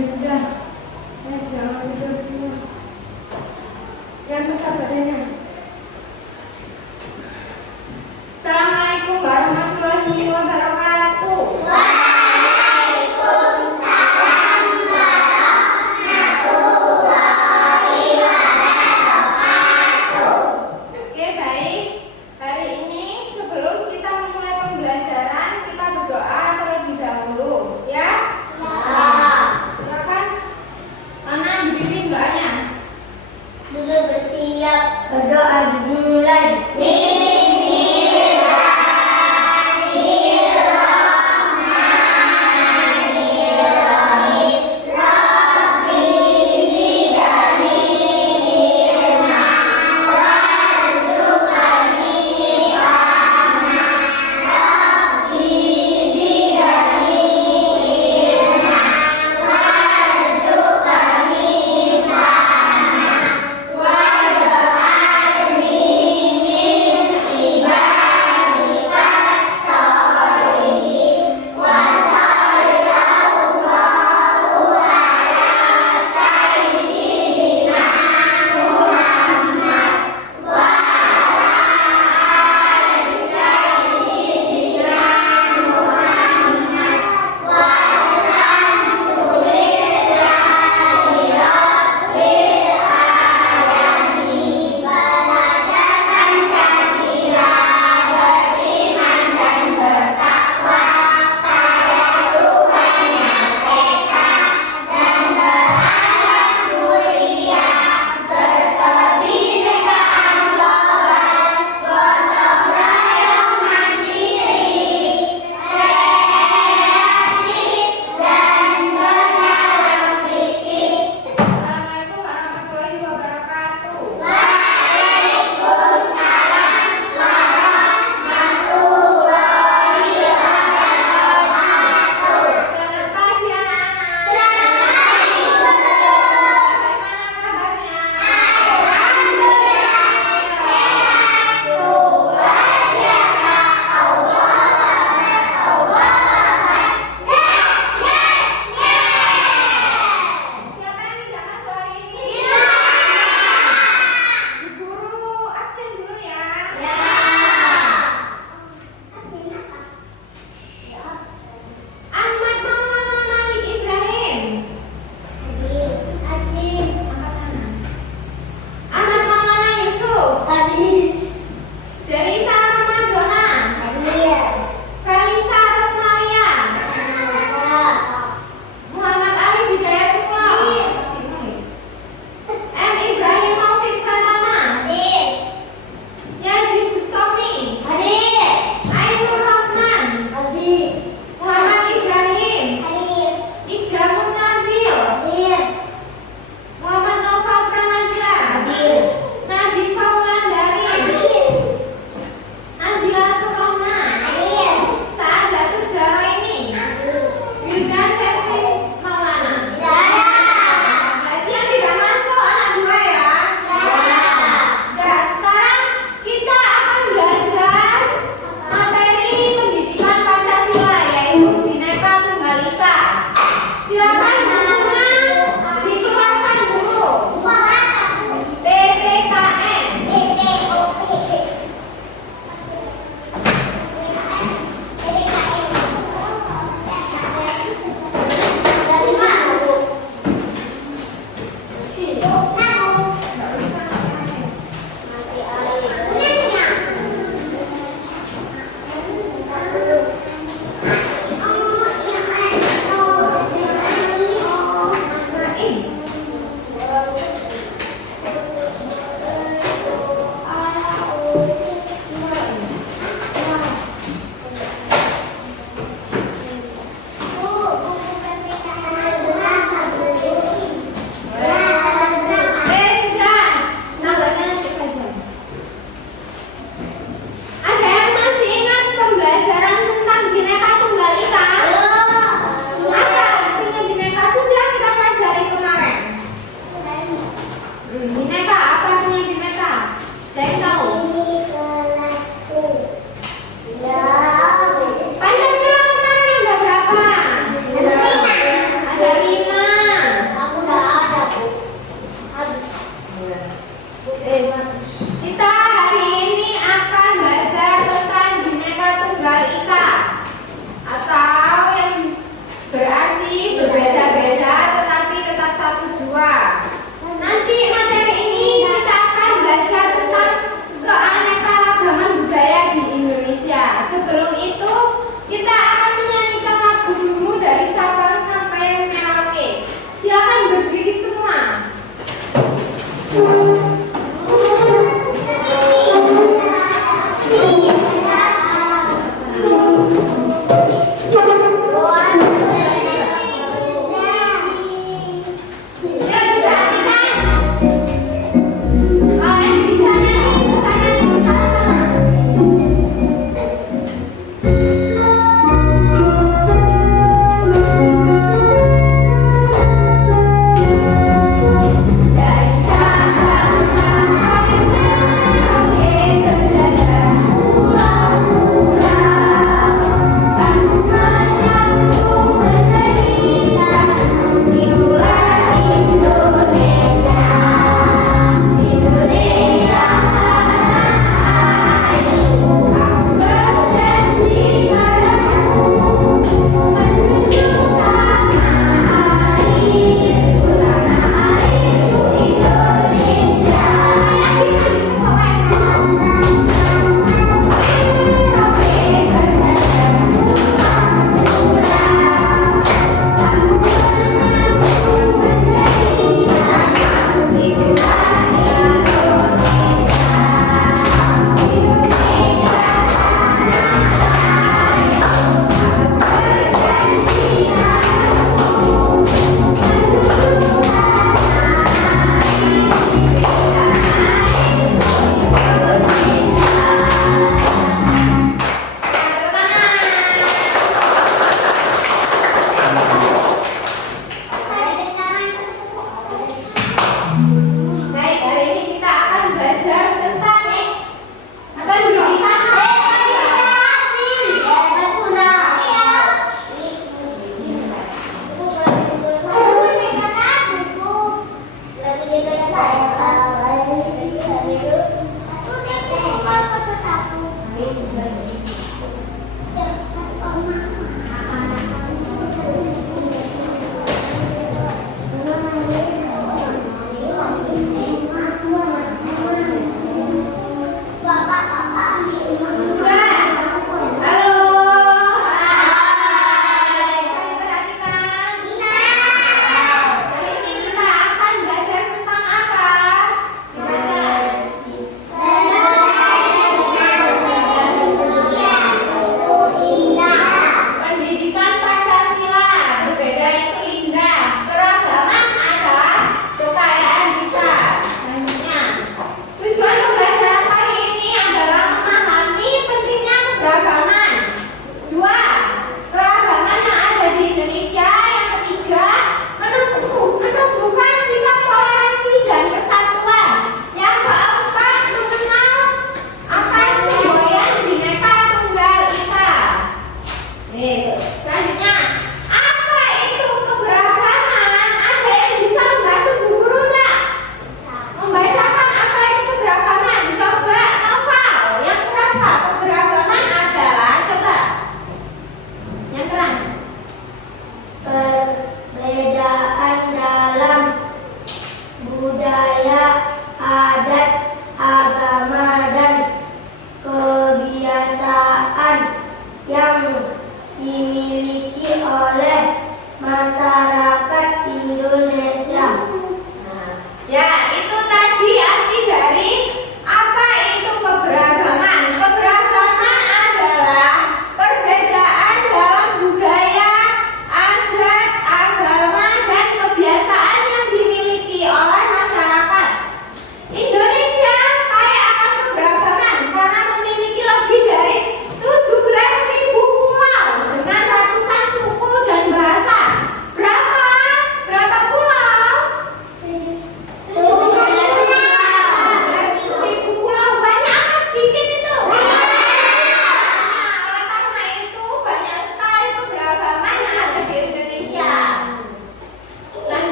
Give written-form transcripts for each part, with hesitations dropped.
sudah. Jangan tidur dulu. Yang kesabarannya. Assalamualaikum warahmatullahi wabarakatuh. Waalaikumsalam warahmatullahi wabarakatuh. Oke, baik. Hari ini sebelum kita memulai pembelajaran, kita berdoa terlebih dahulu, ya. Silakan. Mana dipimpin doanya? Dulu bersiap berdoa.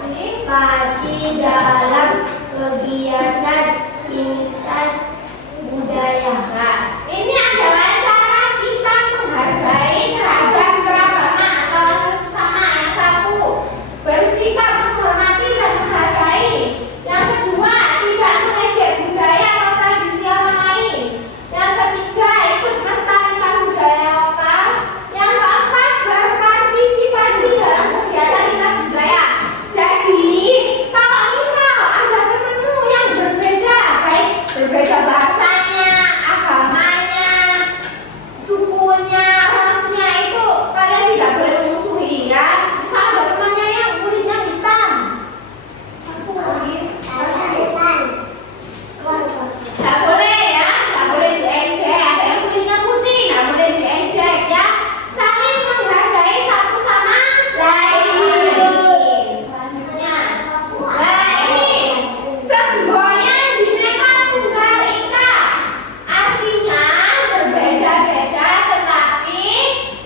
partisipasi dalam kegiatan lintas budaya. Nah, ini adalah cara kita menghargai keragam keragaman atau sesama. Yang satu, bersikap menghormati dan menghargai. Yang kedua, tidak mengejek budaya atau tradisi orang lain. Yang ketiga, ikut melestarikan budaya lokal. Yang keempat, berpartisipasi dalam kegiatan lintas budaya. Jadi, kalau misal ada temanmu yang berbeda, baik berbeda bahasanya, agamanya, sukunya, rasnya, itu kalian tidak boleh memusuhi ya. Misal ada temannya yang kulitnya hitam, nggak boleh ya, nggak boleh diejek. Ada yang kulitnya putih, nggak boleh diejek ya. Saling menghargai satu sama lain. Selanjutnya, nah ini semboyan Bhinneka Tunggal Ika, artinya berbeda-beda tetapi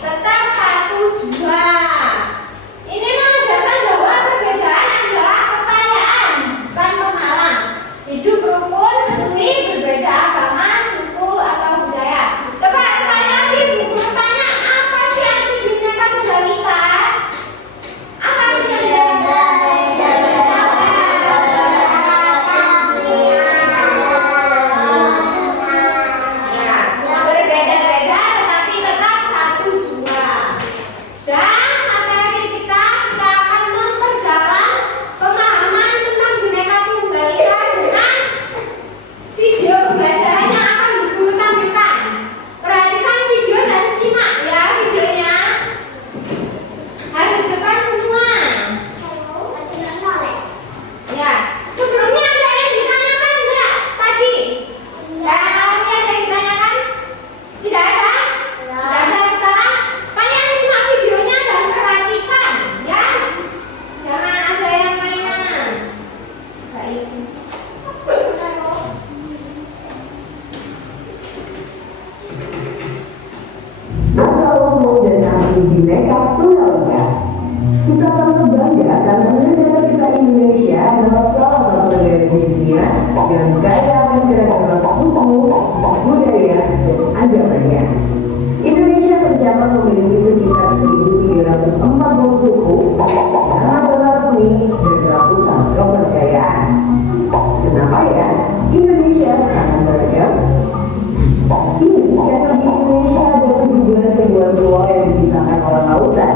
tetap satu jua. Ini mengajarkan bahwa perbedaan adalah kekayaan, bukan penghalang. Hidup rukun meski berbeda agama, suku atau budaya. Coba sekali lagi Bu Guru tanya, apa sih arti Bhinneka Tunggal Ika? Apa artinya Bhinneka? Nah, berbeda-beda tetapi tetap satu jua. Dan materi kita akan memperdalam pemahaman tentang Bhinneka Tunggal Ika dengan video pembelajaran yang akan Bu Guru tampilkan. Perhatikan video dan simak ya videonya. Hadap depan semua. Ya, sebelumnya ada yang ditanyakan enggak tadi? Ada yang ditanyakan? Tidak ada? Tidak ada. Sekarang kalian simak videonya dan perhatikan ya. Jangan ada yang mainan. Baik. Asal-usul dan arti Bhinneka Tunggal Ika. Kita tentu bangga karena negara kita Indonesia adalah salah satu negara di dunia yang kaya akan keragaman suku, budaya, dan agamanya. Indonesia tercatat memiliki sekitar 1.340 suku, bahasa resmi, dan ratusan kepercayaan. Kenapa ya? Indonesia sangat beragam. Ini karena di Indonesia ada 17 ribuan pulau yang dipisahkan oleh lautan.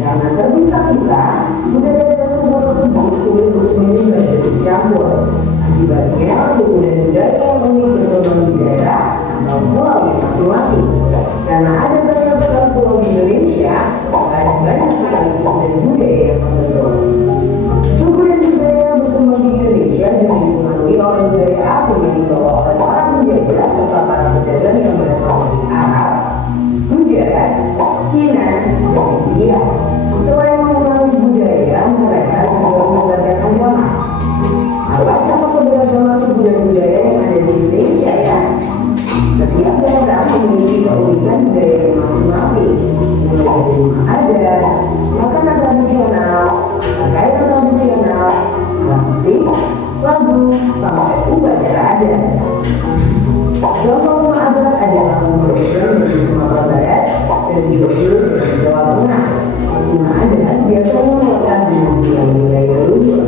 Karena terpisah-pisah, budaya dan suku tersebut sulit untuk sendiri berada bercampur. Akibatnya, suku dan budaya yang unik berkembang di daerah atau pulau yang masing-masing. Karena ada banyak sekali pulau di Indonesia, ada banyak sekali suku dan budaya yang terbentuk. Suku dan budaya yang berkembang di Indonesia juga dipengaruhi oleh budaya asing yang dibawa oleh para penjajah serta para pedagang yang berasal dari Arab, Gujarat, Cina, dan India. Selain mengenali budaya, mereka juga mengajarkan agama. Apa sama keberagaman suku dan budaya yang ada di Indonesia ya? Setiap daerah memiliki keunikan budaya yang masing-masing, mulai dari rumah adat, makanan tradisional, pakaian tradisional, musik, lagu, sampai upacara adat. Contoh rumah adat adalah Sumatera dari Sumatera Barat dan juga dari Jawa Tengah. Rumah adat biasanya melekat dengan nilai-nilai leluhur.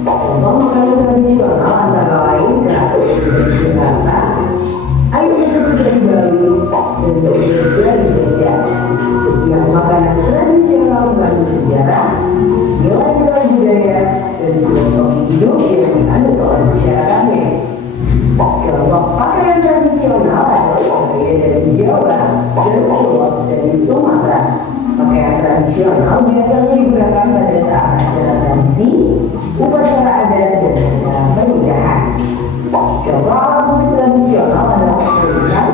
Contoh makanan tradisional antara lain kerak dari Jakarta, ayam seperti dari Bali, dan juga dari Jogja. Setiap makanan tradisional mengandung sejarah, nilai-nilai budaya, dan filosofi hidup yang dianut oleh masyarakatnya. Contoh pakaian tradisional adalah pakaian dari Jawa, dari Pulau, dan di Sumatera. Pakaian tradisional biasanya digunakan pada saat acara tradisi, upacara adat, dan acara pernikahan. Contoh alat musik tradisional adalah pertunjukan,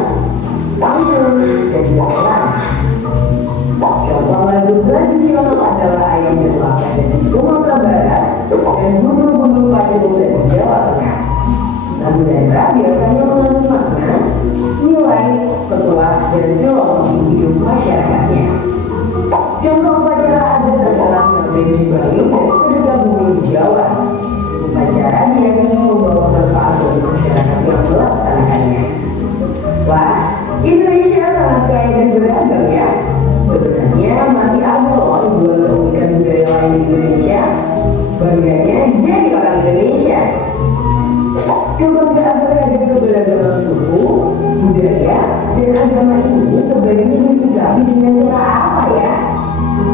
pantun, dan gamelan. Contoh lagu tradisional adalah ayam berlapis dari Sumatera Barat dan gundul-gundul padu dari Jawa Tengah. Lagu daerah biasanya mengandung makna, nilai, petuah, dan filosofi hidup masyarakatnya. Contoh upacara adat adalah adalah ngaben di Bali dan sedekah bumi di Jawa. Upacara diyakini membawa manfaat bagi masyarakat yang melaksanakannya. Wah, Indonesia sangat kaya dan beragam ya. Sebenarnya masih ada loh dua keunikan budaya lain di Indonesia. Bangganya jadi orang Indonesia. Kebanggaan terhadap keberagaman suku, budaya, dan agama ini sebaiknya disikapi dengan cara apa ya?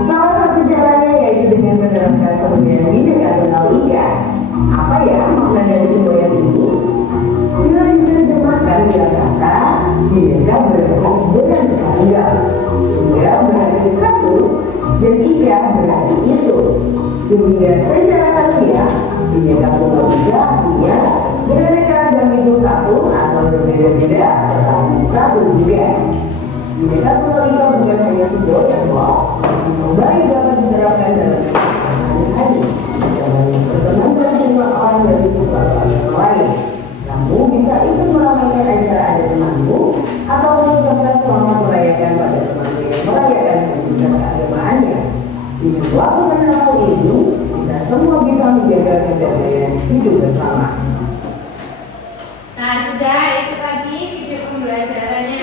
Salah satu caranya yaitu dengan menerapkan pemberian Bhinneka Tunggal Ika. Apa ya makna dari semboyan ini? Bila diterjemahkan dengan kata Bhinneka berarti beraneka tunggal berarti satu dan ika berarti itu. Sehingga secara harfiah Bhinneka Tunggal Ika artinya beraneka ragam itu satu atau berbeda-beda tetapi satu juga. Bhinneka Tunggal Ika bukan hanya semboyan loh, baik dapat diterapkan dalam hari-hari. Jangan berteman dengan semua orang dari suku agama lain. Kamu bisa ikut meramaikan acara adat temanmu atau mengucapkan selamat merayakan pada temanmu yang merayakan kegiatan keagamaannya. Dengan melakukan hal ini, kita semua bisa menjaga kedamaian hidup bersama. Nah, sudah itu tadi video pembelajarannya.